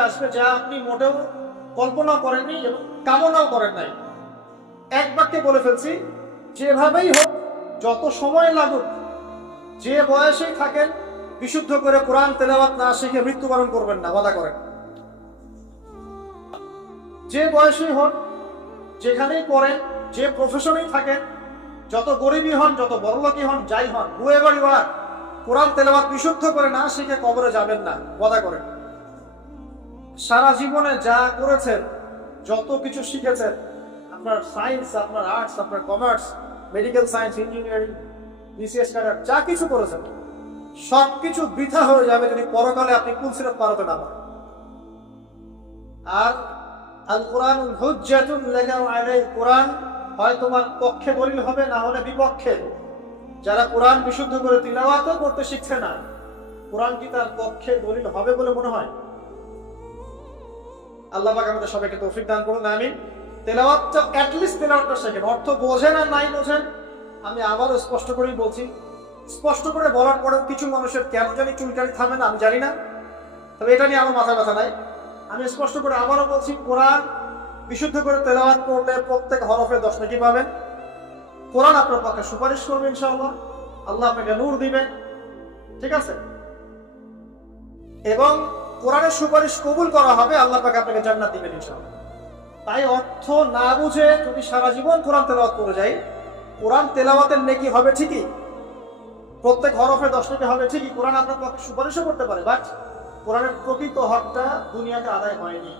আসবে যা আপনি মোটেও কল্পনা করেননি এবং কামনাও করেন নাই। এক বাক্যে বলে ফেলছি, যেভাবেই হোক, যত সময় লাগুক, যে বয়সেই থাকেন, বিশুদ্ধ করে কোরআন তেলাওয়াত না শিখে মৃত্যুবরণ করবেন না, ওয়াদা করেন। যে বয়সেই হন, যেখানেই পড়েন, যে প্রফেশনেই থাকেন, যত গরিবই হন, যত বড়লোকই হন, যাই হন, হুয়েভার ইউ আর, কোরআন তেলাওয়াত বিশুদ্ধ করে না শিখে কবরে যাবেন না, ওয়াদা করেন। সারা জীবনে যা করেছেন, যত কিছু শিখেছেন, আপনার সায়েন্স, আপনার আর্টস, আপনার commerce, medical science, engineering, BCS cadre, যা কিছু করেছেন সবকিছু বৃথা হয়ে যাবে যদি পরকালে আপনি পুলসিরাত পারতে না পারেন। আর আল কোরআনুল হুজ্জাতুন লাকা আলাইহি, কোরআন হয় তোমার পক্ষে দলিল হবে, না হলে বিপক্ষে। যারা কোরআন বিশুদ্ধ করে তিলাওয়াতও করতে শিখছে না, কোরআন কি তার পক্ষে দলিল হবে বলে মনে হয়? আল্লাহ পাক আমাদের সবাইকে তৌফিক দান করুন, আমিন। তেলাওয়াতটা অ্যাটলিস্ট তেলাওয়াতটা শেখেন। অর্থ বোঝেন আর নাই বোঝেন, আমি আবারও স্পষ্ট করেই বলছি, স্পষ্ট করে বলার পরেও কিছু মানুষের কেন জানি চুলকানি থামে না, আমি জানি না, তবে এটা নিয়ে আমার মাথা ব্যথা নাই। আমি স্পষ্ট করে আবারও বলছি, কোরআন বিশুদ্ধ করে তেলাওয়াত করলে প্রত্যেক হরফে 10 নেকি পাবেন। কোরআন আপনার পক্ষে সুপারিশ করবে ইনশাআল্লাহ, আল্লাহ আপনাকে নূর দিবেন, ঠিক আছে? এবং কোরআনের সুপারিশ কবুল করা হবে, আল্লাহ পাক আপনাকে জান্নাত দিবেন ইনশাআল্লাহ। তাই অর্থ না বুঝে যদি সারা জীবন কোরআন তেলাওয়াত করে যাই, কোরআন তেলাওয়াতের নেকি হবে ঠিকই, প্রত্যেক হরফে 10 নেকি হবে ঠিকই, কোরআন আপনার পক্ষে সুপারিশও করতে পারে, বাট কোরআনের প্রকৃত হকটা দুনিয়াতে আদায় হয়নি।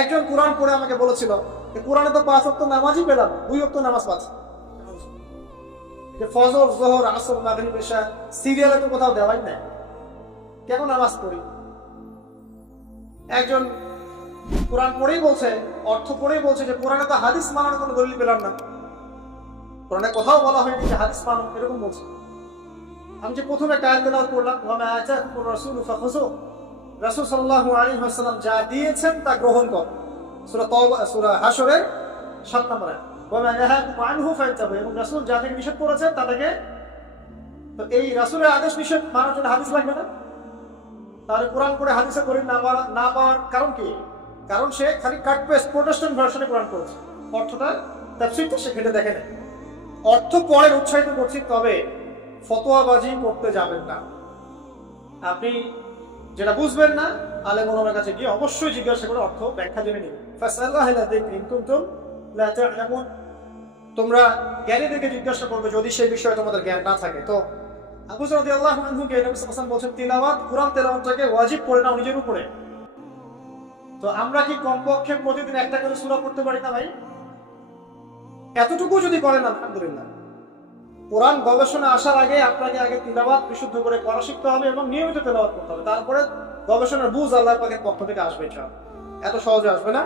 একজন কোরআন পড়ে আমাকে বলেছিল, কোরআনে তো 5 ওয়াক্ত নামাজই পেলাম, 2 ওয়াক্ত নামাজ পাচ্ছি, ফজর, যোহর, আসর, মাগরিব, ইশা সিরিয়ালে তো কোথাও দেওয়াই নাই, কেন নামাজ পড়ি? একজন কোরআন পড়েই বলছে, অর্থ পড়েই বলছে যে কোরআনে তো হাদিস মানার কোনো দলিল পেলাম না, কোরআনে কোথাও বলা হয়নি যে হাদিস মানো, এরকম বলছে। আমি যে প্রথমে একটা আয়াত তেলাওয়াত করলাম, ওয়া মা আতাকুমুর রাসূলু ফাখুযু, রাসূল সাল্লাল্লাহু আলাইহি ওয়াসাল্লাম যা দিয়েছেন তা গ্রহণ কর, সূরা তাওবা, সূরা হাশরের 7 নম্বর আয়াত। ওয়া মা নাহাকুম আনহু ফান্তাহু, এবং রাসূল যা থেকে নিষেধ করেছেন তা থেকে, তো এই রাসূলের আদেশ নিষেধ মানার জন্য হাদিস লাগবে না? তাহলে কোরআন পড়ে হাদিসে দলিল না পাওয়ার কারণ কি? কারণ সে খালি কাট পেস্ট প্রোটেস্ট্যান্ট ভার্সনে কোরআন পড়েছে, অর্থটা তাফসীরটা সে ঘেটে দেখে না। অর্থ পড়েন, উৎসাহিত করছি, তবে ফতোয়াবাজি করতে যাবেন না। আপনি যেটা বুঝবেন না, আলেম ওলামার কাছে গিয়ে অবশ্যই জিজ্ঞাসা করে অর্থ ব্যাখ্যা জেনে নিন। ফাসআলুহু আলা যিকরিন কুনতুম লা তা'লামুন, তোমরা জ্ঞানীদেরকে জিজ্ঞাসা করবে যদি সেই বিষয়ে তোমাদের জ্ঞান না থাকে। তো আবু যর রাদিয়াল্লাহু আনহু কে নবী সাল্লাল্লাহু আলাইহি ওয়াসাল্লাম বলেন, তিলাওয়াত, কোরআন তেলাওয়াতটাকে ওয়াজিব করে নাও নিজের উপরে। তো আমরা কি কমপক্ষে প্রতিদিন একটা করে সূরা পড়তে পারি না ভাই? এতটুকু যদি করেন আলহামদুলিল্লাহ। কোরআন গবেষণা আসার আগে আপনাকে আগে তিলাওয়াত বিশুদ্ধ করে পড়া শিখতে হবে এবং নিয়মিত তেলাওয়াত করতে হবে, তারপরে গবেষণার বুঝ আল্লাহ পাকের পক্ষ থেকে আসবে ইনশাআল্লাহ। এত সহজে আসবে না।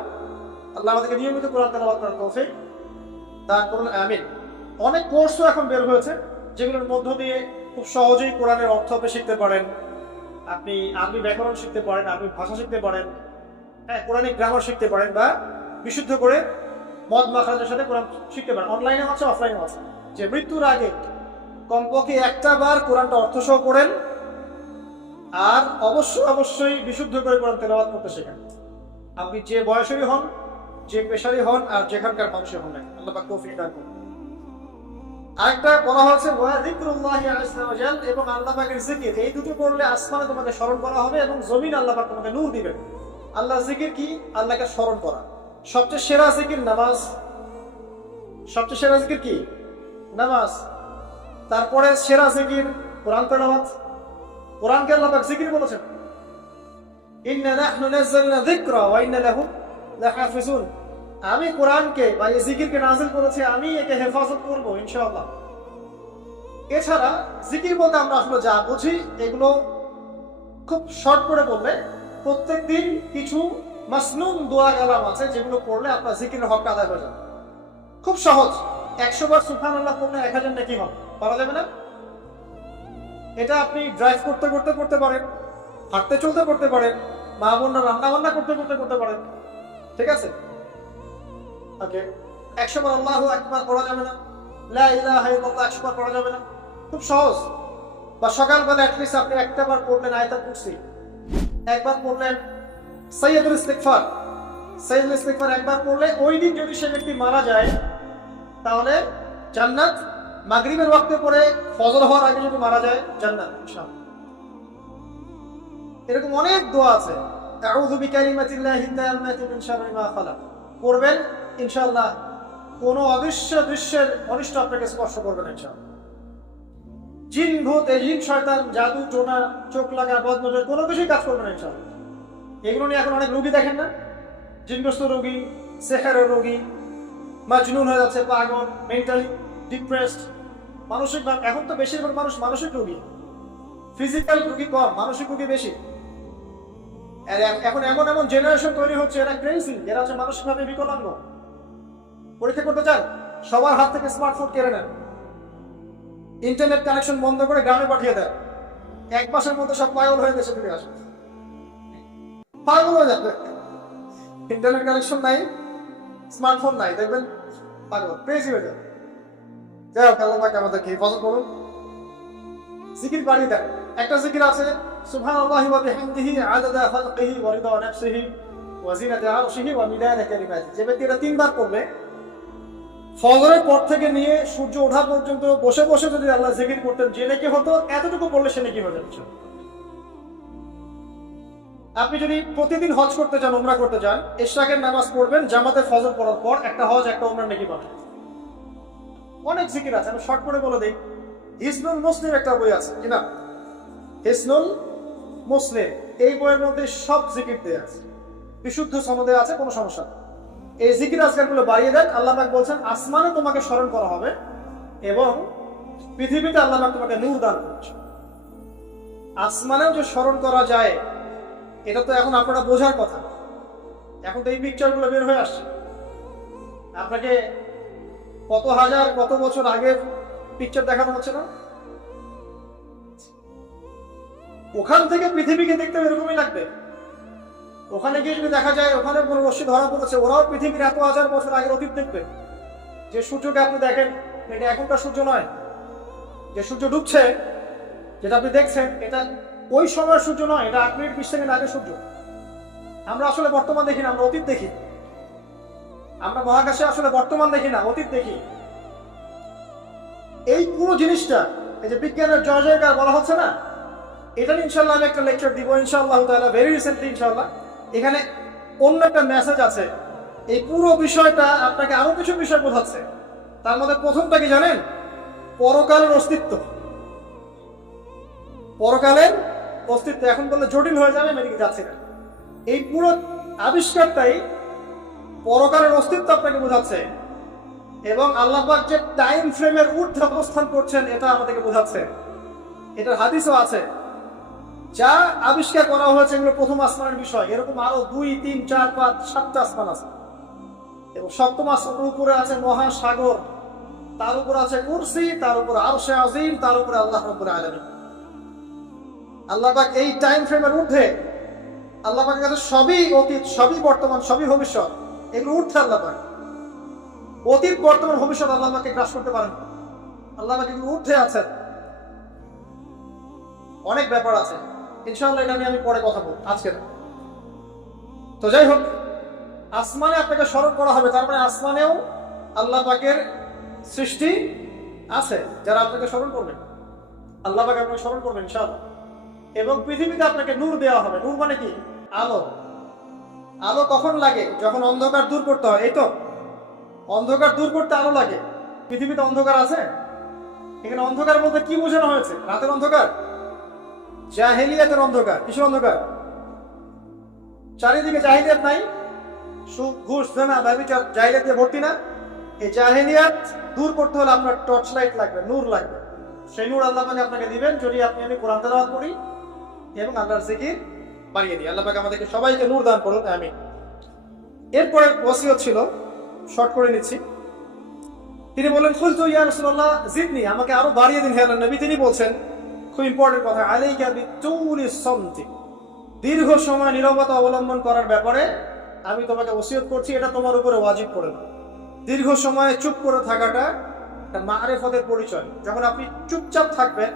আল্লাহ আমাদেরকে নিয়মিত কোরআন তেলাওয়াত করার তৌফিক দান করুন, আমিন। অনেক কোর্সও এখন বের হয়েছে যেগুলোর মধ্য দিয়ে খুব সহজেই কোরআনের অর্থ আপনি শিখতে পারেন। আপনি আরবি ব্যাকরণ শিখতে পারেন, আরবি ভাষা শিখতে পারেন, হ্যাঁ, কোরআনিক গ্রামার শিখতে পারেন, বা বিশুদ্ধ করে মদ মাখরাজের সাথে কোরআন শিখতে পারেন। অনলাইনেও আছে, অফলাইনেও আছে। যে মৃত্যুর আগে কমপক্ষে একটা বার কোরআনটা অর্থ সহ পড়েন, আর অবশ্যই বিশুদ্ধ করে কোরআন তেলাওয়াত করতে শেখেন। আপনি যে বয়সেরই হন, যে পেশারই হন, আর যেখানকার মানুষই হন না, আল্লাহ পাক তৌফিক দান করুন। আরেকটা বলা হয়েছে ওয়া যিকরুল্লাহি আযজা ওয়া জাল, এবং আল্লাহ পাকের জিকির, এই দুটো করলে আসমানে তোমাকে স্মরণ করা হবে এবং জমিন আল্লাহ পাক তোমাকে নূর দিবেন। আল্লাহ জিকির কি? আল্লাহকে স্মরণ করা। সবচেয়ে সেরা জিকির নামাজ। সবচেয়ে সেরা জিকির কি? নামাজ। তারপরে সেরা জিকির কোরআন তেলাওয়াত। কোরআনকে আল্লাহ পাক জিকির বলেছেন, ইন্না নাহনু নাযালনা যিকরা ওয়া ইন্না লাহু লাহাফিজুন। আমি কোরআনকে বা এই জিকিরকে নাযিল করেছি, আমি একে হেফাজত করব ইনশাআল্লাহ। এছাড়া জিকির বলতে আমরা আসলে যা বুঝি, এগুলো খুব শর্ট করে বললে, প্রত্যেকদিন কিছু মাসনুন দোয়া কালাম আছে যেগুলো পড়লে আপনার জিকিরের হকটা আদায় হয়ে যাবে। খুব সহজ। 100 বার সুবহানাল্লাহ পড়লে 1000 নেকি হবে, পারা যাবে না? এটা আপনি ড্রাইভ করতে করতে পড়তে পারেন, হাঁটতে চলতে পড়তে পারেন, মা বোনরা রান্না বান্না করতে করতে পড়তে পারেন, ঠিক আছে? ওকে, 100 বার আল্লাহু আকবার পড়া যাবে না? লা ইলাহা ইল্লাল্লাহ 100 বার পড়া যাবে না? খুব সহজ। বা সকালবেলা অ্যাটলিস্ট আপনি একটা বার পড়লেন আয়াতুল কুরসি, একবার পড়লেন সাইয়্যিদুল ইস্তিগফার, সাইয়্যিদুল ইস্তিগফার একবার পড়লে ওই দিন যদি সে ব্যক্তি মারা যায় তাহলে জান্নাত। মাগরিবের ওয়াক্তে পড়ে ফজর হওয়ার আগে যদি মারা যায় জান্নাত ইনশাআল্লাহ। এরকম অনেক দোয়া আছে। আউযু বিকালিমাতিল্লাহি তাম্মাতি মিন শাররি মা খালাক করবেন ইনশাআল্লাহ। কোনো অদৃশ্য দৃশ্যের অনিষ্ট আপনাকে স্পর্শ করবে না ইনশাআল্লাহ। জিন ভূত, জিন শয়তান, জাদু টোনা, চোখ লাগা, বদনজর কোনো কিছুই কাজ করবে না ইনশাআল্লাহ। এগুলো নিয়ে এখন অনেক রোগী দেখেন না, জিনগ্রস্ত রোগী, সেহেরের রোগী, মাজনুন হয়ে যাচ্ছে, পাগল, মেন্টালি ডিপ্রেসড, মানসিক। এখন তো বেশিরভাগ মানুষ মানসিক রোগী, ফিজিক্যাল রোগী কম, মানসিক রোগী বেশি। এখন এমন এমন জেনারেশন তৈরি হচ্ছে, এরা ক্রেজি, এরা হচ্ছে মানসিকভাবে বিকলাঙ্গ। পরীক্ষা করতে চান, সবার হাত থেকে স্মার্টফোন কেড়ে নেন, ইন্টারনেট কানেকশন বন্ধ করে গ্রামে পাঠিয়ে দেন, 1 মাসের মধ্যে সব পাগল হয়ে দেশে ফিরে আসে, পাগল হয়ে যাবে। ইন্টারনেট কানেকশন নাই, স্মার্টফোন নাই, দেখবেন পাগল, ক্রেজি হয়ে যাবে। যাই হোক, আল্লাহ পাক আমাদেরকে হেফাজত করুন। জিকির বাড়িয়ে দেন। একটা জিকির আছে, সুবহানাল্লাহি ওয়া বিহামদিহি আদাদা খালকিহি ওয়া রিদা নাফসিহি ওয়া জিনাতা আরশিহি ওয়া মিদাদা কালিমাতিহি। যে ব্যক্তি এটা 3 বার পড়বে, ফজরের পর থেকে নিয়ে সূর্য ওঠা পর্যন্ত বসে বসে যদি আল্লাহ জিকির করতেন, যে নেকি হতো, এতটুকু পড়লে সে নেকি হয়ে যাচ্ছে। আপনি যদি প্রতিদিন হজ করতে চান, উমরা করতে চান, ইশরাকের নামাজ পড়বেন, জামাতে ফজর পড়ার পর একটা হজ একটা উমরা নেকি পাবেন। অনেক জিকির আছে, আমি শর্ট করে বলে দিই। হিসনুল মুসলিম একটা বই আছে কিনা, হিসনুল মুসলিম, এই বইয়ের মধ্যে সব জিকির দেয়া আছে, বিশুদ্ধ সনদে আছে, কোনো সমস্যা নেই। এই জিকির আজকারগুলো বাড়িয়ে দেন। আল্লাহ পাক বলছেন আসমানে তোমাকে স্মরণ করা হবে এবং পৃথিবীতে আল্লাহ পাক তোমাকে নূর দান করছে। আসমানেও যে স্মরণ করা যায়, এটা তো এখন আপনারা বোঝার কথা। এখন তো এই পিকচারগুলো বের হয়ে আসছে, আপনাকে কত হাজার কত বছর আগের পিকচার দেখানো হচ্ছে না? ওখান থেকে পৃথিবীকে দেখতে এরকমই লাগবে। ওখানে গিয়ে যদি দেখা যায় ওখানে কোনো রশ্মি ধরা পড়েছে, ওরাও পৃথিবীর এত হাজার বছর আগের অতীত দেখবে। যে সূর্যকে আপনি দেখেন, এটা এখনকার সূর্য নয়। যে সূর্য ডুবছে, যেটা আপনি দেখছেন, এটা ওই সময়ের সূর্য নয়, এটা 8 মিনিট 20 সেকেন্ড আগের সূর্য। আমরা আসলে বর্তমান দেখি না, আমরা অতীত দেখি। আমরা মহাকাশে আসলে বর্তমান দেখি না, অতীত দেখি। এই পুরো জিনিসটা, এই যে বিজ্ঞানের জয় জয়কার বলা হচ্ছে না, এটা ইনশাআল্লাহ আমি একটা লেকচার দিব ইনশাআল্লাহ তাআলা, ভেরি রিসেন্টলি ইনশাআল্লাহ। এখানে অন্য একটা মেসেজ আছে। এই পুরো বিষয়টা আপনাকে আরো কিছু বিষয় বোঝাচ্ছে। তার মধ্যে প্রথমটা কি জানেন? পরকালের অস্তিত্ব। পরকালের অস্তিত্ব এখন বললে জটিল হয়ে যাবে, আমি এদিকে যাচ্ছি না। এই পুরো আবিষ্কারটাই পরকালের অস্তিত্ব আপনাকে বোঝাচ্ছে এবং আল্লাহ পাক যে টাইম ফ্রেমের ঊর্ধ্বে অবস্থান করছেন এটা আমাদেরকে বোঝাচ্ছে। এটার হাদিসও আছে। যা আবিষ্কার করা হয়েছে এগুলো প্রথম আসমানের বিষয়। এরকম আরো 2, 3, 4, 5, 7টা আসমান আছে এবং 7ম আসমানের উপরে আছে মহাসাগর, তার উপর আছে কুরসি, তার উপর আরশে আজিম, তার উপরে আল্লাহ রাব্বুল আলামিন। আল্লাহ পাক এই টাইম ফ্রেমের ঊর্ধ্বে, আল্লাহ পাকের কাছে সবই অতীত, সবই বর্তমান, সবই ভবিষ্যৎ। এগুলো ঊর্ধ্বে আল্লাহ পাক। অতীত, বর্তমান, ভবিষ্যৎ আল্লাহ পাককে গ্রাস করতে পারেন। আল্লাহ পাক এগুলো ঊর্ধ্বে আছেন। অনেক ব্যাপার আছে, ইনশাআল্লাহ এটা নিয়ে আমি পরে কথা বলবো, আজকে না। তো যাই হোক, আসমানে আপনাকে স্মরণ করা হবে, তার মানে আসমানেও আল্লাহ পাকের সৃষ্টি আছে যারা আপনাকে স্মরণ করবেন। আল্লাহ পাক আপনাকে স্মরণ করবেন ইনশাআল্লাহ। এবং পৃথিবীতে আপনাকে নূর দেওয়া হবে। নূর মানে কি? আলো। আলো কখন লাগে? যখন অন্ধকার দূর করতে হয়। এই তো অন্ধকার দূর করতে আলো লাগে। পৃথিবীতে অন্ধকার আছে? এখানে অন্ধকার বলতে কি বোঝানো হয়েছে? রাতের অন্ধকার, জাহেলিয়াতের অন্ধকার। কিসের অন্ধকার? চারিদিকে জাহেলিয়াত নাই, সুদ ঘুষ জেনা ব্যভিচার জাহেলিয়াতে ভর্তি না? এই জাহেলিয়াত দূর করতে হলে আপনার টর্চ লাইট লাগবে, নূর লাগবে। সেই নূর আল্লাহ পাক আপনাকে দিবেন যদি আমি কোরআন তেলাওয়াত করি এবং আল্লাহর জিকির বাড়িয়ে দিই। আল্লাহ পাক আমাদেরকে সবাইকে নূর দান করুন, আমিন। এরপরে ওসিয়ত ছিল, শর্ট করে নিচ্ছি। তিনি বলেন, কুলতু ইয়া রাসূলুল্লাহ জিদনি, আমাকে আরো বাড়িয়ে দিন হে আল্লাহর নবী। তিনি বলছেন খুব ইম্পর্টেন্ট কথা, আলাইকা বিতুলি সামতি, দীর্ঘ সময় নীরবতা অবলম্বন করার ব্যাপারে আমি তোমাকে ওসিয়ত করছি। এটা তোমার উপরে ওয়াজিব করে না। দীর্ঘ সময় চুপ করে থাকাটা একটা মারিফতের পরিচয়। যখন আপনি চুপচাপ থাকবেন,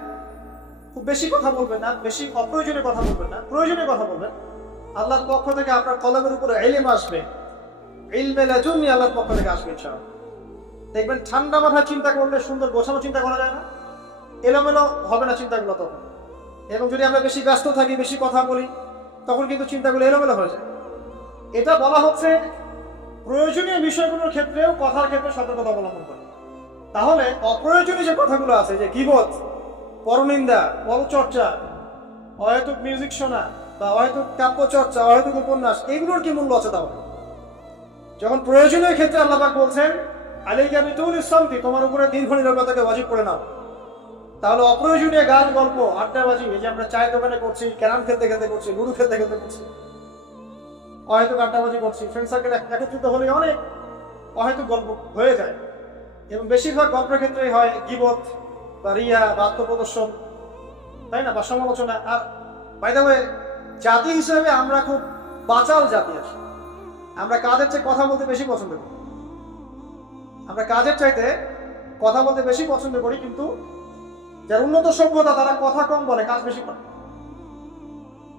খুব বেশি কথা বলবেন না, বেশি অপ্রয়োজনীয় কথা বলবেন না, প্রয়োজনীয় কথা বলবেন, আল্লাহর পক্ষ থেকে আপনার কলমের উপরে ইলম আসবে, ইলমে লাদুনি আল্লাহর পক্ষ থেকে আসবে ইনশাআল্লাহ। দেখবেন ঠান্ডা মাথায় চিন্তা করলে সুন্দর গোছানো চিন্তা করা যায় না, এলোমেলো হবে না চিন্তাগুলো তখন। এবং যদি আমরা বেশি ব্যস্ত থাকি, বেশি কথা বলি, তখন কিন্তু চিন্তাগুলো এলোমেলো হয়ে যায়। এটা বলা হচ্ছে প্রয়োজনীয় বিষয়গুলোর ক্ষেত্রেও কথার ক্ষেত্রে সতর্কতা অবলম্বন করে। তাহলে অপ্রয়োজনীয় যে কথাগুলো আছে, যে গীবত, পরনিন্দা, পরচর্চা, অহেতুক মিউজিক শোনা বা অহেতুক কাব্য চর্চা, অহেতুক উপন্যাস, এইগুলোর কি মূল্য আছে? তাহলে যখন প্রয়োজনীয় ক্ষেত্রে আল্লাহ পাক বলছেন আলাইকা বিতুলিস সামতি, তোমার উপরে দীর্ঘ নীরবতাকে ওয়াজিব করে নাও, তাহলে অপ্রয়োজনীয় গান, গল্প, আড্ডাবাজি, এই যে আমরা চায়ের দোকানে করছি, ক্যারাম খেলতে খেলতে করছি, লুডু খেলতে খেলতে করছি, অহেতুক আড্ডাবাজি করছি, ফ্রেন্ড সার্কেল একত্রিত হলে অনেক অহেতুক গল্প হয়ে যায়। এবং বেশিরভাগ গল্পের ক্ষেত্রেই হয় গীবত বা রিয়া বা আত্মপ্রদর্শন, তাই না, বা সমালোচনা। আর বাই দ্য ওয়ে, জাতি হিসেবে আমরা খুব বাচাল জাতি আছি। আমরা কাজের চেয়ে কথা বলতে বেশি পছন্দ করি। আমরা কাজের চাইতে কথা বলতে বেশি পছন্দ করি, কিন্তু যারা উন্নত সভ্যতা তারা কথা কম বলে, কাজ বেশি করে।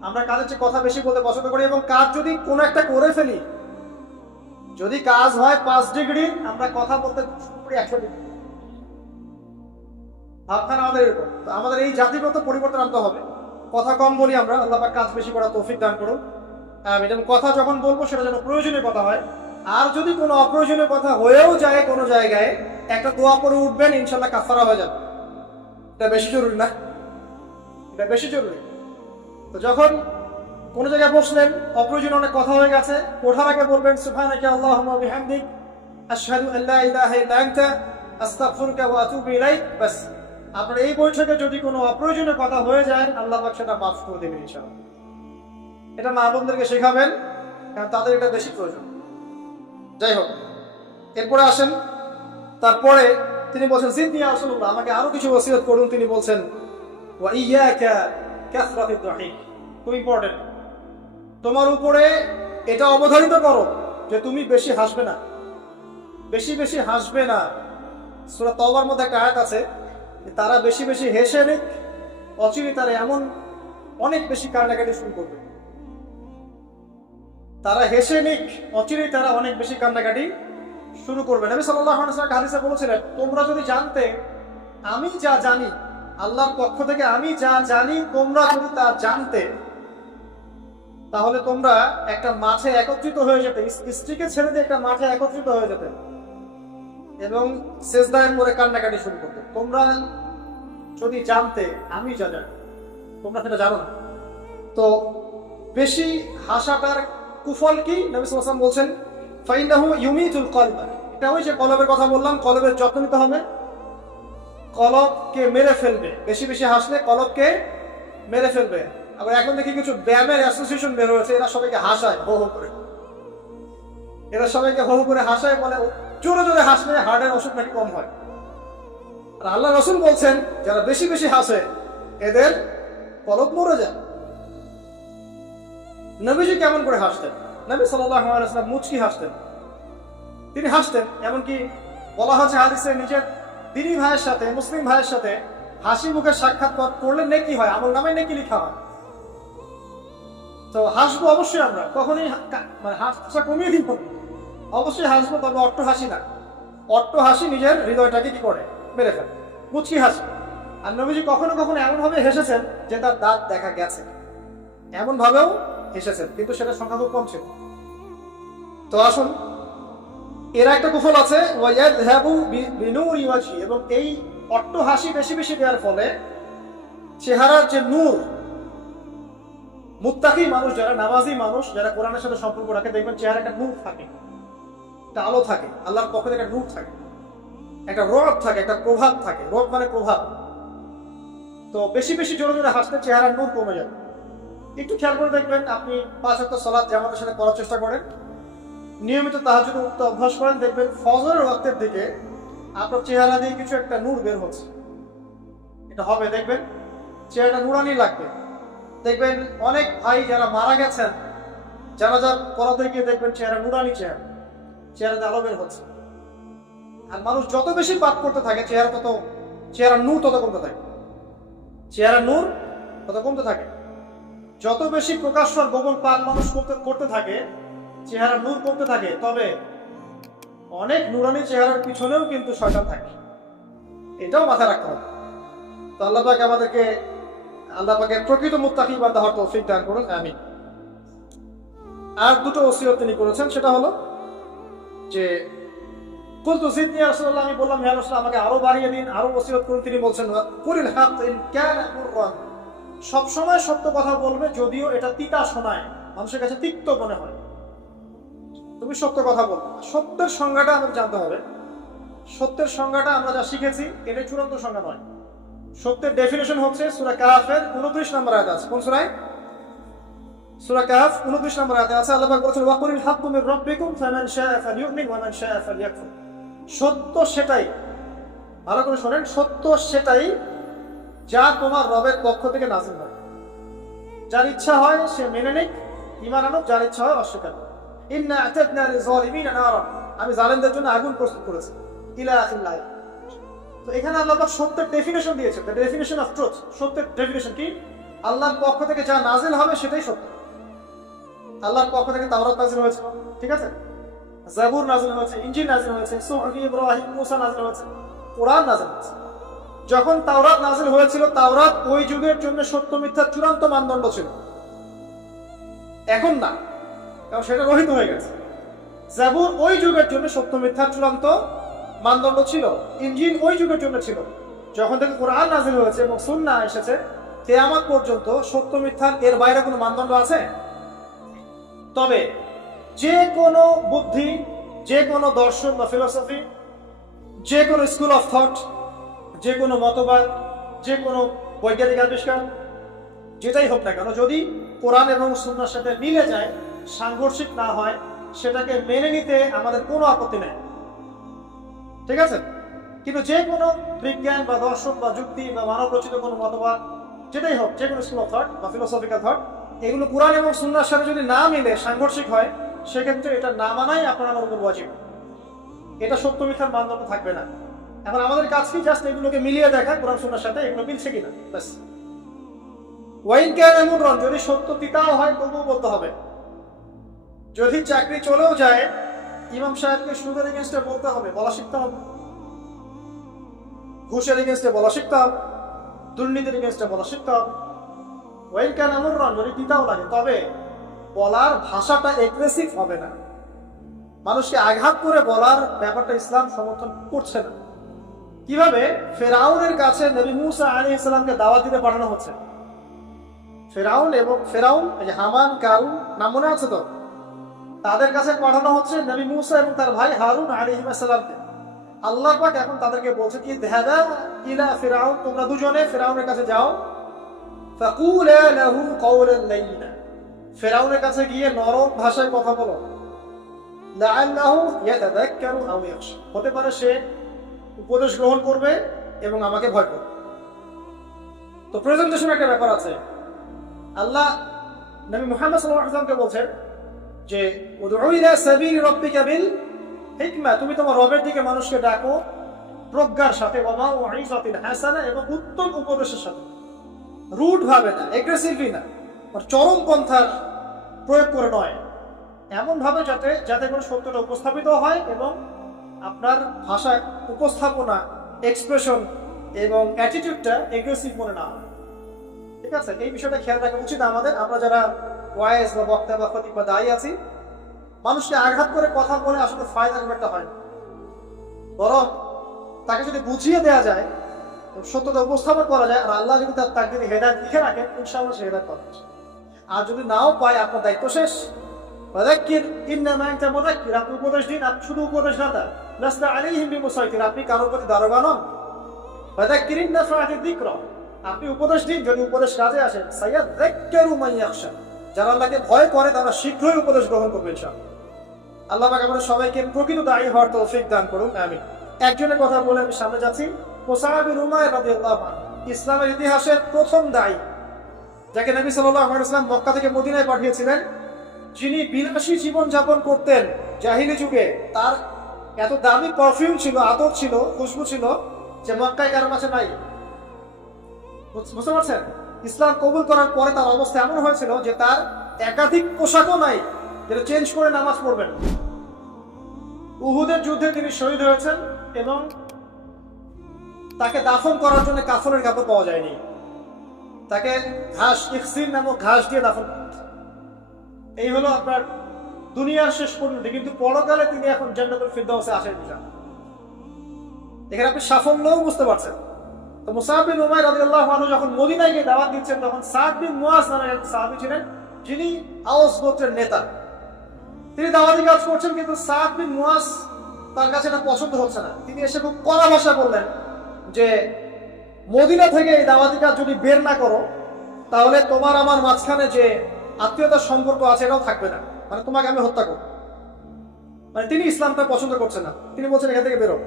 আমরা কাজের চেয়ে কথা বেশি বলতে পছন্দ করি, এবং কাজ যদি কোনো একটা করে ফেলি, যদি কাজ হয় 5 ডিগ্রি, আমরা কথা বলতে শুরু করি 100 ডিগ্রি। ভাবখানা আমাদের এরকম। তো আমাদের এই জাতিগত পরিবর্তন আনতে হবে। কথা কম বলি আমরা, আল্লাহ পাক কাজ বেশি করার তৌফিক দান করুন। এবং কথা যখন বলবো সেটা যেন প্রয়োজনীয় কথা হয়। আর যদি কোনো অপ্রয়োজনীয় কথা হয়েও যায় কোনো জায়গায়, একটা দোয়া পড়ে উঠবেন, ইনশাল্লাহ কাফারা হয়ে যাবে। এটা বেশি জরুরি না? এটা বেশি জরুরি। তো যখন কোনো জায়গায় বসলেন, অপ্রয়োজনীয় অনেক কথা হয়ে গেছে, ওঠার আগে বলবেন সুবহানাকা আল্লাহুম্মা ওয়া বিহামদিক আশহাদু আল্লা ইলাহা ইল্লা আনতা আস্তাগফিরুকা ওয়া আতুবু ইলাইক। বাস, আপনার এই বৈঠকে যদি কোনো অপ্রয়োজনীয় কথা হয়ে যায়, আল্লাহ পাক সেটা মাফ করে দেবেন ইনশাআল্লাহ। এটা মা বোনদেরকে শেখাবেন, কারণ তাদের এটা বেশি প্রয়োজন। যাই হোক, এরপরে আসেন। তারপরে তিনি বলছেন জিদনি ইয়া রাসূলুল্লাহ, আমাকে আরো কিছু ওসিয়ত করুন। তিনি বলছেন ওয়া ইয়াকা কাসরাতিদ দাহিক, খুব ইম্পর্টেন্ট। তোমার উপরে এটা অবধারিত করো যে তুমি বেশি হাসবে না, বেশি বেশি হাসবে না। সূরা তাওবার মধ্যে একটা আয়াত আছে, তারা বেশি বেশি হেসে নিক, অচিরে তারা এমন অনেক বেশি কান্নাকাটি শুরু করবে। তারা হেসে নিক, অচিরেই তারা অনেক বেশি কান্নাকাটি শুরু করবে। নবী সাল্লাল্লাহু আলাইহি ওয়াসাল্লাম হাদিসে বলেছিলেন, তোমরা যদি জানতে আমি যা জানি, আল্লাহর পক্ষ থেকে আমি যা জানি, তোমরা যদি তা জানতে, তাহলে তোমরা একটা মাঠে একত্রিত হয়ে যেতে, স্ত্রীকে ছেড়ে দিয়ে একটা মাঠে একত্রিত হয়ে যেতে এবং সেজদায় পড়ে কান্নাকাটি শুরু করতে। তোমরা যদি জানতে আমি যা জানি, তোমরা সেটা জানো না। তো বেশি হাসাটার কুফল কি? নবী সাল্লাল্লাহু আলাইহি ওয়াসাল্লাম বলছেন ফাইন্নাহু ইউমিতুল কলব। এটা ওই যে কলবের কথা বললাম, কলবের যত্ন নিতে হবে, কলবকে মেরে ফেলবে। বেশি বেশি হাসলে কলবকে মেরে ফেলবে। আবার এখন দেখি কিছু ব্যায়ামের অ্যাসোসিয়েশন বের হয়েছে, এরা সবাইকে হাসায় হো হো করে, এরা সবাইকে হো হো করে হাসায়, বলে জোরে জোরে হাসলে হার্টের অসুখ নাকি কম হয়। আর আল্লাহ রাসূল বলছেন যারা বেশি বেশি হাসে এদের কলব মরে যায়। নবীজি কেমন করে হাসতেন? নবী সাল্লাল্লাহু আলাইহি ওয়াসাল্লাম মুচকি হাসতেন। তিনি হাসতেন, এমনকি বলা হচ্ছে হাদিসে নিজের দিনী ভাইয়ের সাথে, মুসলিম ভাইয়ের সাথে হাসি মুখে সাক্ষাৎ করলে নেকি হয়, আমল নামে নেকি লেখা হয়। তো হাসবো অবশ্যই, আমরা কখনই মানে হাসা কমিয়ে দিব, অবশ্যই হাসবো, তবে অট্ট হাসি না। অট্ট হাসি নিজের হৃদয়টাকে কি করে, মেরে ফেলে, মুচকি হাসি। আর নবীজি কখনো কখনো এমন ভাবে হেসেছেন যে তার দাঁত দেখা গেছে, এমন ভাবেও হেসেছেন, কিন্তু সেটা সংখ্যা খুব কম ছিল। তো আসুন, এর একটা কুফল আছে, এবং এই অট্ট হাসি বেশি বেশি দেওয়ার ফলে চেহারার যে নূর, মুত্তাকি মানুষ যারা, নামাজি মানুষ যারা কোরআনের সাথে সম্পর্ক রাখে, দেখবেন চেহারা একটা নূর থাকে, একটা আলো থাকে, আল্লাহর পক্ষ থেকে একটা নূর থাকে, একটা রব থাকে, একটা প্রভাব থাকে। রব মানে প্রভাব। তো বেশি বেশি জোরে জোরে হাসতে চেহারার নূর কমে যাবে। একটু খেয়াল করে দেখবেন, আপনি 5 ওয়াক্ত সালাত জামাতের সাথে করার চেষ্টা করেন, নিয়মিত তাহাজ্জুদে উঠতে অভ্যাস করেন, দেখবেন ফজরের ওয়াক্তের দিকে আপনার চেহারা দিয়ে কিছু একটা নূর বের হচ্ছে। এটা হবে, দেখবেন চেহারাটা নূরানি লাগবে। দেখবেন অনেক ভাই যারা মারা গেছেন, জানাজা পড়াতে গিয়ে দেখবেন চেহারা নূরানি, চেহারাতে আলো বের হচ্ছে। আর মানুষ যত বেশি পাপ করতে থাকে, চেহারার নূর তত কমতে থাকে, চেহারার নূর তত কমতে থাকে। যত বেশি প্রকাশ্য আর গোপন পাপ মানুষ করতে করতে থাকে, চেহারা নূর করতে থাকে, তবে অনেক নুরানি চেহারার পিছনেও কিন্তু শয়তান থাকে, এটাও মাথায় রাখতে হবে। তো আল্লাহ পাক আমাদেরকে, আল্লাহ পাকের প্রকৃত মুত্তাকি বান্দা হওয়ার তৌফিক দান করুন, আমিন। আর দুটো ওসিয়ত তিনি করেছেন, সেটা হলো যে কুলতু জিদনি ইয়া রাসূলুল্লাহ, আমি বললাম ইয়া রাসূলুল্লাহ আমাকে আরো বাড়িয়ে দিন, আরো ওসিয়ত করুন। তিনি বলছেন কুলিল হাক ইন কানা মুররান, সব সময় সত্য কথা বলবে যদিও এটা তিতা শোনায়, মানুষের কাছে তিক্ত মনে হয়, তুমি সত্য কথা বলবে। সত্যের সংজ্ঞাটা আমাদের জানতে হবে। সত্যের সংজ্ঞাটা আমরা যা শিখেছি এটা চূড়ান্ত সংজ্ঞা নয়। সত্যের ডেফিনেশন হচ্ছে সূরা কাহফের 29 নম্বর আয়াতে আছে। কোন সূরায়? সূরা কাহফ 29 নম্বর আয়াতে আছে। আল্লাহ পাক বলেছেন ওয়াকুলিল হাক্কু মির রাব্বিকুম ফামান শাআ ফালইউমিন ওয়া মান শাআ ফালইয়াকফুর। সত্য সেটাই, ভালো করে শোনেন, সত্য সেটাই যা তোমার রবের পক্ষ থেকে নাযিল হয়। যার ইচ্ছা হয় সে মেনে নিক, ঈমান আনুক, যার ইচ্ছা হয় অস্বীকার করুক। ইন্না আতাদনা লিযালিমিনা নারা, আমি জালেমদের জন্য আগুন প্রস্তুত করেছি, ইলা আখিল আয়াত। তো এখানে আল্লাহ পাক সত্যের ডেফিনেশন দিয়েছে, দ্য ডেফিনেশন অফ ট্রুথ। সত্যের ডেফিনেশন কি? আল্লাহর পক্ষ থেকে যা নাজিল হবে সেটাই সত্য। আল্লাহর পক্ষ থেকে তাওরাত নাজিল হয়েছে, ঠিক আছে, জাবুর নাজিল হয়েছে, ইনজিল নাজিল হয়েছে, সুহফ ইব্রাহিম মুসা নাজিল হয়েছে, কোরআন নাজিল হয়েছে। যখন তাওরাত নাজিল হয়েছিল, তাওরাত ওই যুগের জন্য সত্য মিথ্যার চূড়ান্ত মানদণ্ড ছিল, এখন না, কারণ সেটা রহিত হয়ে গেছে। জাবুর ওই যুগের জন্য সত্য মিথ্যার চূড়ান্ত মানদণ্ড ছিল, ইনজিল ওই যুগের জন্য ছিল। যখন থেকে কোরআন নাজিল হয়েছে এবং সুন্নাহ এসেছে, কিয়ামত পর্যন্ত সত্য মিথ্যার এর বাইরে কোনো মানদণ্ড আছে? তবে যে কোনো বুদ্ধি, যে কোনো দর্শন বা ফিলোসফি, যে কোনো স্কুল অফ থট, যে কোনো মতবাদ, যে কোনো বৈজ্ঞানিক আবিষ্কার, যেটাই হোক না কেন, যদি কোরআন এবং সুন্নাহর সাথে মিলে যায়, সাংঘর্ষিক না হয়, সেটাকে মেনে নিতে আমাদের কোনো আপত্তি নেই, ঠিক আছে। কিন্তু যে কোনো বিজ্ঞান বা দর্শন বা যুক্তি বা মানব রচিত কোনো মতবাদ, যেটাই হোক, যে কোনো স্কুল অফ থট বা ফিলোসফিক্যাল থট, এগুলো কোরআন এবং সুন্নাহর সাথে যদি না মিলে, সাংঘর্ষিক হয়, সেক্ষেত্রে এটা না মানাই আপনার আমার উপর ওয়াজিব। এটা সত্য মিথ্যার মানদণ্ড থাকবে না। এখন আমাদের কাজ কি? জাস্ট এগুলোকে মিলিয়ে দেখা কোরআন সুন্নাহর সাথে, এগুলো মিলছে কিনা, ব্যাস। ওয়াইন কানা মুররান, যদি সত্য তিতাও হয় তবুও বলতে হবে। যদি চাকরি চলেও যায়, ইমাম সাহেবকে সুদের এগেইনস্টে বলতে হবে, বলা শিখতে হবে। ঘুষের এগেইনস্টে বলা শিখতে হবে, দুর্নীতির এগেইনস্টে বলা শিখতে হবে। ওয়াইন কানা মুররান, যদি তিতাও লাগে, তবে বলার ভাষাটা এগ্রেসিভ হবে না, মানুষকে আঘাত করে বলার ব্যাপারটা ইসলাম সমর্থন করছে না। কিভাবে? ফেরাউনের কাছে নবী মুসা আলাইহিস সালামকে দাওয়াত দিতে পাঠানো হচ্ছে। ফেরাউন, এই যে হামান, কারুন নাম মনে আছে তো, তাদের কাছে পাঠানো হচ্ছে নবী মুসা এবং তার ভাই হারুন আলাইহিস সালামকে। আল্লাহ পাক এখন তাদেরকে বলছে কি, যাহাবা ইলা ফিরাউন, তোমরা দুজনে ফেরাউনের কাছে যাও, ফাকুলা লাহু কাওলান লাইয়িনা, ফেরাউনের কাছে গিয়ে নরম ভাষায় কথা বলো, লাআল্লাহু ইয়াতাযাক্কারু আও ইয়াখশা, হতে পারে সে উপদেশ গ্রহণ করবে এবং আমাকে ভয় করবে। তো প্রেজেন্টেশন একটা ব্যাপার আছে। আল্লাহ নবী মুহাম্মদ সাল্লাল্লাহু আলাইহি ওয়াসাল্লামকে বলছেন যে উদউ ইলা সাবিলি রাব্বিকা বিল হিকমা, তুমি তোমার রবের দিকে মানুষকে ডাকো প্রজ্ঞার সাথে, ওয়া মাউইযাতিল হাসানা, এবং উত্তম উপদেশের সাথে, রুড ভাবে না, এগ্রেসিভলি না, আর চরম পন্থার প্রয়োগ করে নয়, এমন ভাবে যাতে করে সত্যটা উপস্থাপিত হয় এবং আপনার ভাষায় উপস্থাপনা, এক্সপ্রেশন এবং অ্যাটিটিউডটা এগ্রেসিভ মনে না হয়, ঠিক আছে। এই বিষয়টা খেয়াল রাখা উচিত আমাদের। আমরা যারা ওয়াইজ বা বক্তা বা খতিব বা দায়ী আছি, মানুষকে আঘাত করে কথা বলে আসলে ফায়দা খুব একটা হয় না, বরং তাকে যদি বুঝিয়ে দেওয়া যায়, সত্যতা উপস্থাপন করা যায়, আর আল্লাহ যদি তার তাকদীরে হেদায়েত লিখে রাখেন, ইনশাআল্লাহ সে হেদায়েত পাবে। আর যদি নাও পায়, আপনার দায়িত্ব শেষ। ফাযাক্কির ইন্নামা আনতা মুযাক্কির, আপনি উপদেশ দিন, আপনি শুধু উপদেশদাতা, লাসতা আলাইহিম বিমুসাইতির, আপনি কারোর প্রতি দারোগা নন। ফাযাক্কির ইন নাফাআতিদ যিকরা, আপনি উপদেশ দিন, যদি উপদেশ কাজে আসে, সায়াযাক্কারু মান ইয়াখশা, যারা আল্লাহকে ভয় করে তারা শীঘ্রই উপদেশ গ্রহণ করবে ইনশাআল্লাহ। আল্লাহ পাক আমাদের সবাইকে প্রকৃত দায়ী হওয়ার তৌফিক দান করুন, আমিন। একজনের কথা বলে আমি সামনে যাচ্ছি। মুসআব বিন উমাইর রাদিয়াল্লাহু আনহু, ইসলামের ইতিহাসের প্রথম দায়ী, যাকে নবী সাল্লাল্লাহু আলাইহি ওয়াসাল্লাম মক্কা থেকে মদিনায় পাঠিয়েছিলেন, যিনি বিলাসী জীবন যাপন করতেন জাহিলি যুগে। তার এত দামি পারফিউম ছিল, আতর ছিল, খুশবু ছিল, যে মক্কায় কারো কাছে নাই, বুঝতে পারছেন? ইসলাম কবুল করার পরে তার অবস্থা এমন হয়েছিল যে তার একাধিক পোশাকও নাই যেটা চেঞ্জ করে নামাজ পড়বেন। উহুদের যুদ্ধে তিনি শহীদ হয়েছেন এবং তাকে দাফন করার জন্য কাফনের কাপড় পাওয়া যায়নি, তাকে ঘাস ইখসির নামক ঘাস দিয়ে দাফন। এই হলো আপনার দুনিয়ার শেষ পরিণতি, কিন্তু পরকালে তিনি এখন জান্নাতুল ফিরদাউসে আসেন। এখানে আপনি সাফল্যও বুঝতে পারছেন। তো মুসাব বিন উমাইর রাদিয়াল্লাহু আনহু যখন মদিনায় গিয়ে দাওয়াত দিচ্ছেন, তখন সাদ বিন মুআজ নামে এক সাহাবী ছিলেন যিনি আওস গোত্রের নেতা। তিনি দাওয়াতি কাজ করছেন, কিন্তু সাদ বিন মুআজ তার কাছে এটা পছন্দ হচ্ছে না। তিনি এসে খুব কড়া ভাষা বললেন যে মদিনা থেকে এই দাওয়াতি কাজ যদি বের না করো তাহলে তোমার আমার মাঝখানে যে আত্মীয়তার সম্পর্ক আছে এটাও থাকবে না, মানে তোমাকে আমি হত্যা করব। মানে তিনি ইসলামটা পছন্দ করছেন না, তিনি বলছেন এখান থেকে বেরো,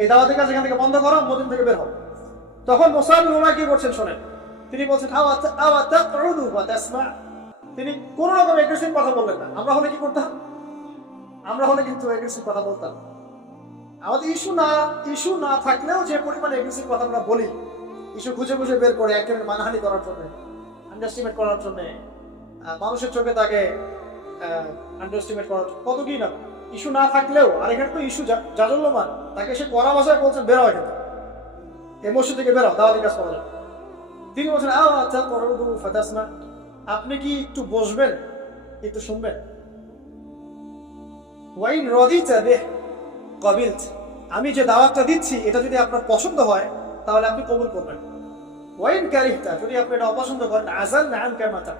এই দাওয়াতি কাজ এখান থেকে বন্ধ করো, মদিনা থেকে বের হও। তখন মুসাব বিন উমাইর কি করছেন শোনেন, তিনি বলছেন তিনি কোন রকম এগ্রেসিভ কথা বললেন না। আমরা হলে কি করতাম? আমরা হলে কিন্তু এগ্রেসিভ কথা বলতাম। আমাদের ইস্যু না থাকলেও যে পরিমাণে এগ্রেসিভ কথা আমরা বলি, ইস্যু খুঁজে খুঁজে বের করে একজনের মানহানি করার জন্য, আন্ডারস্টিমেট করার জন্য, মানুষের চোখে তাকে আন্ডারস্টিমেট করার জন্য, কত কি না ইস্যু না থাকলেও। আর এখানে তো ইস্যু জাজল্যমান, তাকে সে কড়া ভাষায় বলছেন বেরো এখান থেকে, এই মসজিদ থেকে বেরো, দাওয়াতি কাজ করা যাবে। তিনি বলছেন আচ্ছা ফাতাসনা, আপনি কি একটু বসবেন, একটু শুনবেন? ওয়াইন রাদিতা বিহি কবিলত, আমি যে দাওয়াতটা দিচ্ছি এটা যদি আপনার পছন্দ হয় তাহলে আপনি কবুল করবেন। ওয়াইন কারিহতা, যদি আপনি এটা অপছন্দ করেন, আযালনা আনকা মাতা,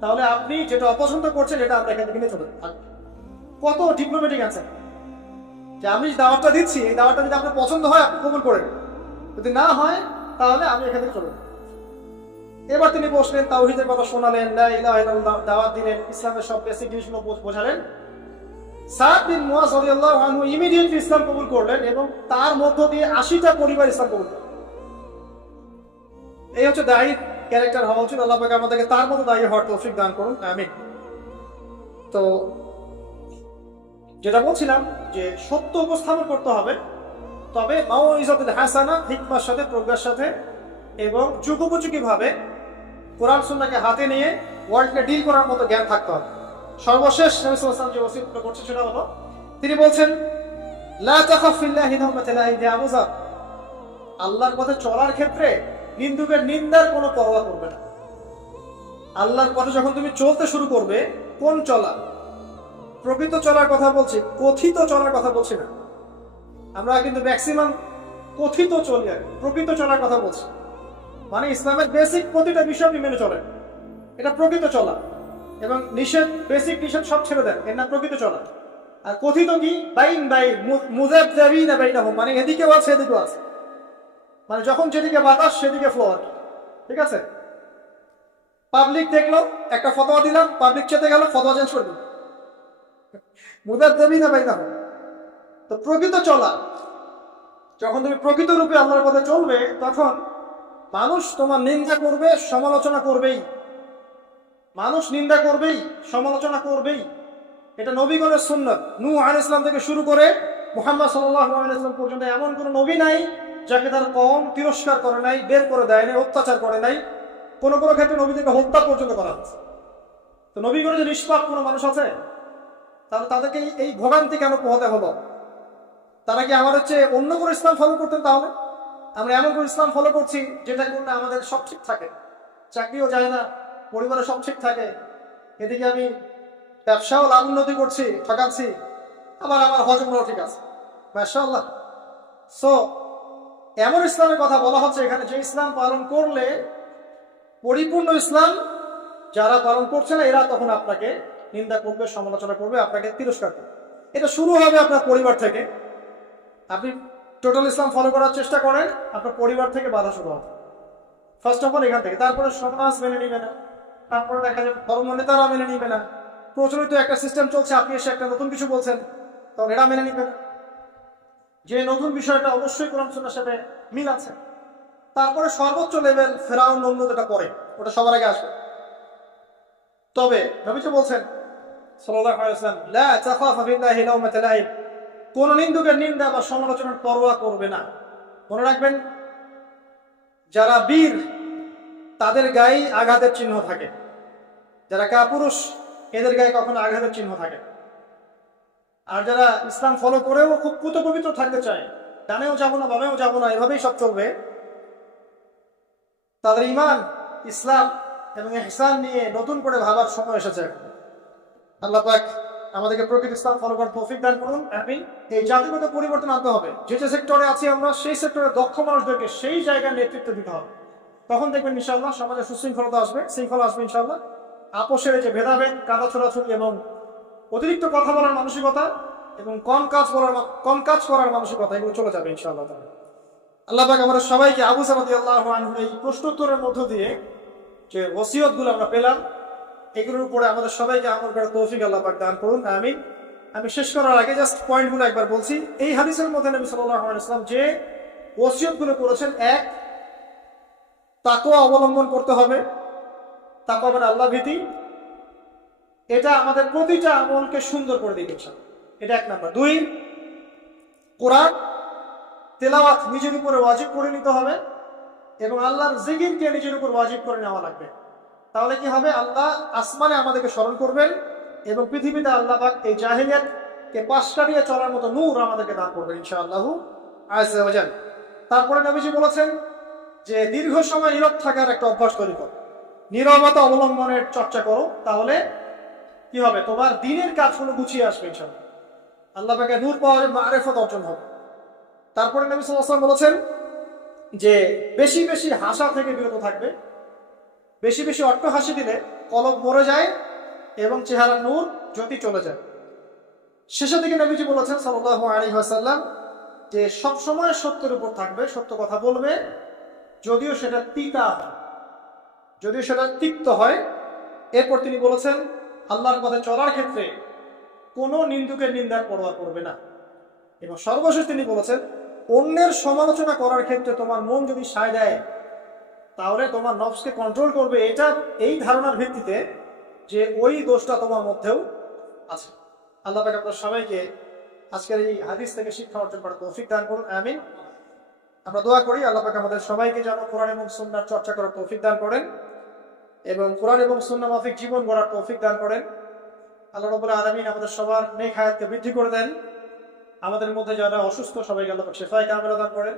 তাহলে আপনি যেটা অপছন্দ করছেন এটা আমরা এখান থেকে নিয়ে চলে যাবো। কত ডিপ্লোম্যাটিক আছে যে আমি যে দাওয়াতটা দিচ্ছি এই দাওয়াতটা যদি আপনার পছন্দ হয় আপনি কবুল করেন, যদি না হয় তাহলে আমি এখান থেকে চলে যাব। এবার তিনি বসলেন, তাওহীদের কথা শোনালেন, লা ইলাহা ইল্লাল্লাহ দাওয়াত দিলেন, ইসলামের সব বেসিক জিনিসগুলো বোঝালেন। সাদ বিন মুআজ রাদিয়াল্লাহু আনহু ইমিডিয়েটলি ইসলাম কবুল করলেন এবং তার মধ্য দিয়ে 80টা পরিবার ইসলাম কবুল করলেন। এই হচ্ছে দায়ীর ক্যারেক্টার হওয়া উচিত। আল্লাহ পাক আমাদেরকে তার মতো দায়ী হওয়ার তৌফিক দান করুন, আমিন। তো যেটা বলছিলাম যে সত্য উপস্থাপন করতে হবে, তবে মাউইজাতুল হাসানা, হিকমার সাথে, প্রজ্ঞার সাথে এবং যুগোপযোগী ভাবে কোরআন সুন্নাহকে হাতে নিয়ে ওয়ার্ল্ডকে ডিল করার মতো জ্ঞান থাকতে হবে। সর্বশেষ নবী সাল্লাল্লাহু আলাইহি ওয়াসাল্লাম যে ওসিয়তটা করছেন সেটা হলো, তিনি বলছেন লা তাখাফ ফিল্লাহি লাওমাতা লাইম, ইয়া আবু যার, আল্লাহর পথে চলার ক্ষেত্রে নিন্দুকের নিন্দার কোনো পরোয়া করবে না। আল্লাহর পথে যখন তুমি চলতে শুরু করবে, কোন চলা? প্রকৃত চলার কথা বলছি, কথিত চলার কথা বলছি না। আমরা কিন্তু ম্যাক্সিমাম কথিত চলি, আর প্রকৃত চলার কথা বলছি। মানে ইসলামের বেসিক প্রতিটা বিষয় আপনি মেনে চলেন, এটা প্রকৃত চলা। এবং নিষেধ, বেসিক নিষেধ সব ছেড়ে দেন, এর নাম প্রকৃত চলা। আর কথিত কি? বাইন মুযাবযাবিনা বাইনাহুম, মানে এদিকেও আছে এদিকেও আছে, মানে যখন যেদিকে বাতাস সেদিকে ফ্লো। ঠিক আছে, পাবলিক দেখলো, একটা ফতোয়া দিলাম, পাবলিক চেতে গেল, ফতোয়া চেঞ্জ করে দিল, মুযাবযাবিনা বাইনাহুম। তো প্রকৃত চলা, যখন তুমি প্রকৃত রূপে আল্লাহর পথে চলবে, তখন মানুষ তোমার নিন্দা করবে, সমালোচনা করবেই। মানুষ নিন্দা করবেই, সমালোচনা করবেই। এটা নবীগণের সুন্নাত। নূহ আলাইহিস সালাম থেকে শুরু করে মুহাম্মদ সাল্লাল্লাহু আলাইহি ওয়াসাল্লাম পর্যন্ত এমন কোন নবী নাই যাকে তার কওম তিরস্কার করে নাই, বের করে দেয় নাই, অত্যাচার করে নাই। কোন কোন ক্ষেত্রে নবীদেরকে হত্যা পর্যন্ত করা হয়েছে। তো নবীগণের যে নিষ্পাপ কোনো মানুষ আছে, তাহলে তাদেরকে এই ভোগান্তি কেন পোহাতে হলো? তারা কি আমার হচ্ছে অন্য কোনো ইসলাম ফলো করতেন? তাহলে আমরা এমন কোনো ইসলাম ফলো করছি যেটা করলে আমাদের সব ঠিক থাকে, চাকরিও যায় না, পরিবারে সব ঠিক থাকে, এদিকে আমি ব্যবসাও লাভ উন্নতি করছি, ঠকাচ্ছি, আবার আমার হজমরাও ঠিক আছে, মাশাআল্লাহ। সো এমন ইসলামের কথা বলা হচ্ছে এখানে, যে ইসলাম পালন করলে পরিপূর্ণ ইসলাম যারা পালন করছে না এরা তখন আপনাকে নিন্দা করবে, সমালোচনা করবে, আপনাকে তিরস্কার করবে। এটা শুরু হবে আপনার পরিবার থেকে। আপনি টোটাল ইসলাম ফলো করার চেষ্টা করেন, আপনার পরিবার থেকে বাধা শুরু হবে ফার্স্ট অফ অল, এখান থেকে। তারপরে সমাজ মেনে নিবে না, তারপরে দেখা যাবে ধর্ম নেতারা মেনে নিবে না। প্রচলিত একটা সিস্টেম চলছে, আপনি এসে একটা নতুন কিছু বলছেন, তখন এরা মেনে নিবে না, যে নতুন বিষয়টা অবশ্যই কোরআন সুন্নাহর সাথে মিল আছে। তারপরে সর্বোচ্চ লেভেল ফেরাউন নমরুদ পরে, ওটা সবার আগে আসবে। তবে নবীজি বলছেন সাল্লাল্লাহু আলাইহি ওয়াসাল্লাম, লা তাখাফা ফিল্লাহি লাওমাতা লাইম, কোন নিন্দুকের নিন্দা বা সমালোচনার পরোয়া করবে না। মনে রাখবেন, যারা বীর তাদের গায়ে আঘাতের চিহ্ন থাকে। যারা কাপুরুষ এদের গায়ে কখনো আঘাতের চিহ্ন থাকে। আর যারা ইসলাম ফলো করেও খুব পুত পবিত্র থাকতে চায়, ডানেও যাবো না বামেও যাবো না, এভাবেই সব চলবে, তাদের ইমান, ইসলাম এবং ইহসান নিয়ে নতুন করে ভাবার সময় এসেছে। আল্লাহ পাক আমাদেরকে প্রকৃত ইসলাম ফলো করার তৌফিক দান করুন, আমিন। এই জাতিগত পরিবর্তন আনতে হবে। যে যে সেক্টরে আছি আমরা, সেই সেক্টরে দক্ষ মানুষদেরকে সেই জায়গায় নেতৃত্ব দিতে হবে। তখন দেখবেন ইনশাআল্লাহ সমাজে সুশৃঙ্খলতা আসবে, শৃঙ্খলা আসবে ইনশাআল্লাহ। আপোষের যে ভেদাভেদ, কাদা ছোড়াছুড়ি এবং অতিরিক্ত কথা বলার মানসিকতা এবং কম কাজ করার মানসিকতা, এগুলো চলে যাবে ইনশাআল্লাহ। আল্লাহ পাক আমাদের সবাইকে আবু সাঈদ রাদিয়াল্লাহু আনহুর এই প্রশ্নোত্তরের মধ্য দিয়ে যে ওসিয়তগুলো আমরা পেলাম, এগুলোর উপরে আমাদের সবাইকে আমল করার তৌফিক আল্লাহ পাক দান করুন, আমিন। আমি শেষ করার আগে জাস্ট পয়েন্টগুলো একবার বলছি। এই হাদিসের মধ্যে নবী সাল্লাল্লাহু আলাইহি ওয়াসাল্লাম যে ওসিয়তগুলো করেছেন, এক, তাকওয়া অবলম্বন করতে হবে, তাকওয়া মানে আল্লাহ ভীতি। এটা আমাদের প্রতিটা আমলকে সুন্দর করে দিবে ইনশাআল্লাহ, এটা এক নাম্বার। দুই, কোরআন তেলাওয়াত নিজের উপরে ওয়াজিব করে নিতে হবে এবং আল্লাহর জিকিরকে নিজের উপর ওয়াজিব করে নেওয়া লাগবে। তাহলে কি হবে? আল্লাহ আসমানে আমাদেরকে স্মরণ করবেন এবং পৃথিবীতে আল্লাহ পাক এই জাহিলিয়াতকে পাশ কাটিয়ে চলার মতো নূর আমাদেরকে দান করবেন ইনশাআল্লাহু আযজা ওয়া জাল। তারপরে নবীজি বলেছেন যে দীর্ঘ সময় নীরব থাকার একটা অভ্যাস তৈরি করো, নীরবতা অবলম্বনের চর্চা করো, তাহলে কি হবে? তোমার দিনের কাজগুলো গুছিয়ে আসবে ইনশাআল্লাহ। আল্লাহ পাকের নূর পাওয়া যাবে, মারিফত অর্জন হবে। তারপরে নবী সাল্লাল্লাহু আলাইহি ওয়াসাল্লাম বলেছেন যে বেশি বেশি হাসা থেকে বিরত থাকবে। বেশি বেশি অট্টহাসি দিলে কলব মরে যায় এবং চেহারা নূর জ্যোতি চলে যায়। শেষের দিকে নবীজি বলেছেন সাল্লাল্লাহু আলাইহি ওয়াসাল্লাম যে সব সময় সত্যের উপর থাকবে, সত্য কথা বলবে, যদিও সেটা তিতা হয়, যদিও সেটা তিক্ত হয়। এরপর তিনি বলেছেন আল্লাহর পথে চলার ক্ষেত্রে কোনো নিন্দুকের নিন্দার পরোয়া করবে না। এবং সর্বশেষ তিনি বলেছেন অন্যের সমালোচনা করার ক্ষেত্রে তোমার মন যদি সায় দেয়, তাহলে তোমার নফসকে কন্ট্রোল করবে, এটা এই ধারণার ভিত্তিতে যে ওই দোষটা তোমার মধ্যেও আছে। আল্লাহ পাক আপনার সবাইকে আজকের এই হাদিস থেকে শিক্ষা অর্জন করার তৌফিক দান করুন, আমিন। আমরা দোয়া করি আল্লাহ পাক আমাদের সবাইকে যেন কোরআন এবং সুন্নাহর চর্চা করার তৌফিক দান করেন এবং কোরআন এবং সুন্নাহ মাফিক জীবন গড়ার তৌফিক দান করেন। আল্লাহ রাব্বুল আলামিন আমাদের সবার নেক হায়াতকে বৃদ্ধি করে দেন। আমাদের মধ্যে যারা অসুস্থ সবাইকে আল্লাহ পাক শিফায়ে কামিলা দান করেন।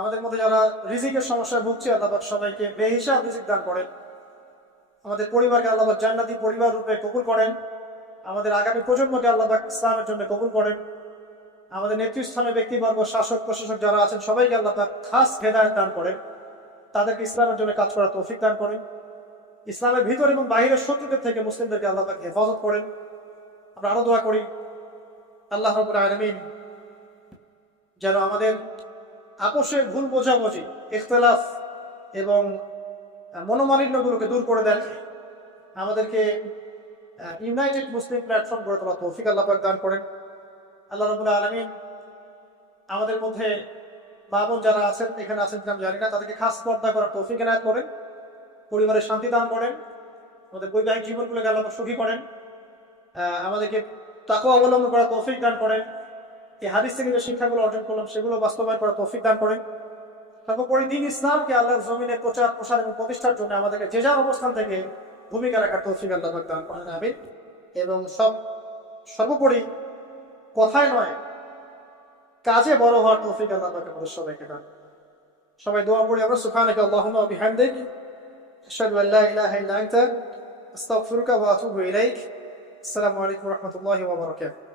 আমাদের মধ্যে যারা রিজিকের সমস্যায় ভুগছে আল্লাহ পাক সবাইকে বেহিসাব রিজিক দান করেন। আমাদের পরিবারকে আল্লাহ পাক জান্নাতি পরিবার রূপে কবুল করেন। আমাদের আগামী প্রজন্মকে আল্লাহ পাক ইসলামের জন্য কবুল করেন। আমাদের নেতৃস্থানীয় ব্যক্তিবর্গ, শাসক প্রশাসক যারা আছেন সবাইকে আল্লাহ পাক খাস হেদায়েত দান করেন, তাদেরকে ইসলামের জন্য কাজ করার তৌফিক দান করেন। ইসলামের ভিতর এবং বাহিরের শত্রুদের থেকে মুসলিমদেরকে আল্লাহ পাক হেফাজত করেন। আমরা আরো দোয়া করি আল্লাহ রাব্বুল আলামিন যেন আমাদের আপোষের ভুল বোঝাবুঝি, ইখতিলাফ এবং মনোমালিন্যগুলোকে দূর করে দেন। আমাদেরকে ইউনাইটেড মুসলিম প্ল্যাটফর্ম গড়ে তোলার তৌফিক আল্লাহ পাক দান করেন। আল্লাহ রাব্বুল আলামিন আমাদের মধ্যে মা বোন যারা আছেন, এখানে আছেন কিনা জানি না, তাদেরকে খাস পর্দা করার তৌফিক এনায়েত করেন, পরিবারের শান্তি দান করেন, আমাদের বৈবাহিক জীবনগুলোকে আল্লাহ পাক সুখী করেন, আমাদেরকে তাকওয়া অবলম্বন করার তৌফিক দান করেন। এই হাদিস থেকে যে শিক্ষাগুলো অর্জন করলাম সেগুলো বাস্তবায়ন করার তৌফিক দান করেন। সর্বোপরি দ্বীন ইসলামকে আল্লাহর জমিনে প্রচার প্রসার এবং প্রতিষ্ঠার জন্য আমাদেরকে যে যার অবস্থান থেকে ভূমিকা রাখার তৌফিক আল্লাহ পাক দান করেন, আমিন। এবং সর্বোপরি কথায় নয় কাজে বড় হওয়ার তৌফিক আল্লাহ পাক আমাদের সবাইকে দান। সবাই দোয়া করি আমরা, সুবহানাকা আল্লাহুম্মা ওয়া বিহামদিক আশহাদু আল্লা ইলাহা ইল্লা আনতা আস্তাগফিরুকা ওয়া আতুবু ইলাইক। আসসালামু আলাইকুম ওয়া রাহমাতুল্লাহি ওয়া বারাকাতুহু।